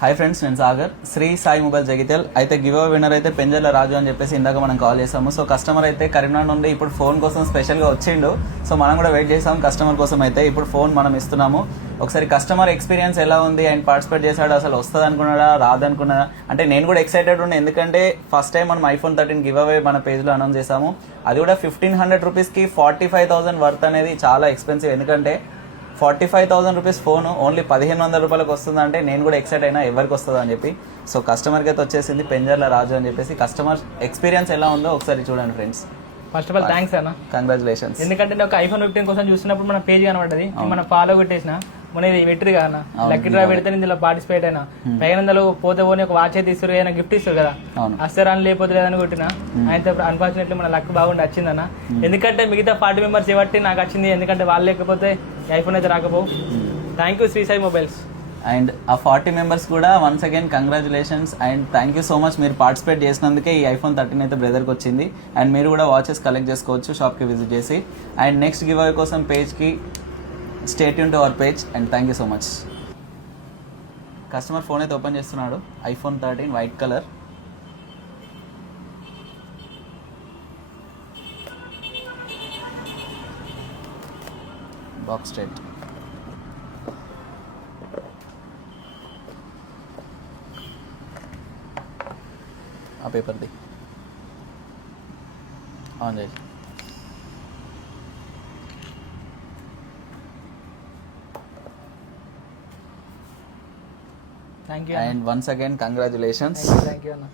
Hi friends, నేను Sagar, Shri Sai mobile Jagtial. అయితే give away winner అయితే పెంజర్ల రాజు అని చెప్పేసి ఇందాక మనం కాల్ చేసాము. సో కస్టమర్ అయితే కరీంనగర్ నుండి ఇప్పుడు ఫోన్ కోసం స్పెషల్గా వచ్చిండు. సో మనం కూడా వెయిట్ చేసాము కస్టమర్ కోసం. అయితే ఇప్పుడు ఫోన్ మనం ఇస్తున్నాము. ఒకసారి కస్టమర్ ఎక్స్పీరియన్స్ ఎలా ఉంది, అండ్ పార్టిసిపేట్ చేశాడు, అసలు వస్తుంది అనుకున్నాడా రాదనుకున్నాడా అంటే నేను కూడా ఎక్సైటెడ్ ఉండే. ఎందుకంటే ఫస్ట్ టైం మనం ఐఫోన్ 13 గివ్ అవే మన పేజ్లో అనౌన్స్ చేసాము. అది కూడా 1500 రూపీస్కి 45,000 వర్త్ అనేది చాలా ఎక్స్పెన్సివ్. ఎందుకంటే 45,000 రూపీస్ ఫోన్ ఓన్లీ 1,500 రూపాయలకు వస్తుందంటే నేను కూడా ఎక్సైట్ అయినా ఎవరికి వస్తుందో అని చెప్పి. సో కస్టమర్కి అయితే వచ్చేసింది పెంజర్ల రాజు అని చెప్పేసి. కస్టమర్ ఎక్స్పీరియన్స్ ఎలా ఉందో ఒకసారి చూడండి friends. First of all thanks అన్న, కంగ్రాచులేషన్స్. ఎందుకంటే నేను ఒక ఐఫోన్ 15 కోసం చూసినప్పుడు మన పేజ్ కనబడ్డది, మన ఫాలో కొట్టేసిన మొన్న ఇది పెట్టరు కదా లక్కీ డ్రా పెడితే ఇందులో పార్టిసిపేట్ అయినా. పైన పోతే పోనీ ఒక వాచ్ అయితే ఇస్తారు, ఏదైనా గిఫ్ట్ ఇస్తారు కదా, అస్తరాన్ని లేకపోతే లేదని కొట్టిన. అయితే అన్ఫార్చునేట్లీ మన లక్ బాగుండి వచ్చిందన్న. ఎందుకంటే మిగతా 40 మెంబర్స్ ఇవ్వట్టి నాకు వచ్చింది, ఎందుకంటే వాళ్ళు లేకపోతే ఐఫోన్ అయితే రాకపోవు. Thank you Shri Sai mobiles. And ఆ 40 మెంబర్స్ కూడా once again congratulations and thank you so much. మీరు పార్టిసిపేట్ చేసినందుకే ఈ ఐఫోన్ 13 అయితే బ్రదర్కి వచ్చింది. అండ్ మీరు కూడా వాచెస్ కలెక్ట్ చేసుకోవచ్చు షాప్కి విజిట్ చేసి. అండ్ నెక్స్ట్ గివ్ అవే కోసం పేజ్కి stay tune to our page. And thank you so much. Customer phone అయితే ఓపెన్ చేస్తున్నాడు, iPhone 13 white colour. Box straight. ఆ పేపర్ది ఆన్ చేసి. Thank you and once again congratulations. Thank you అన్న.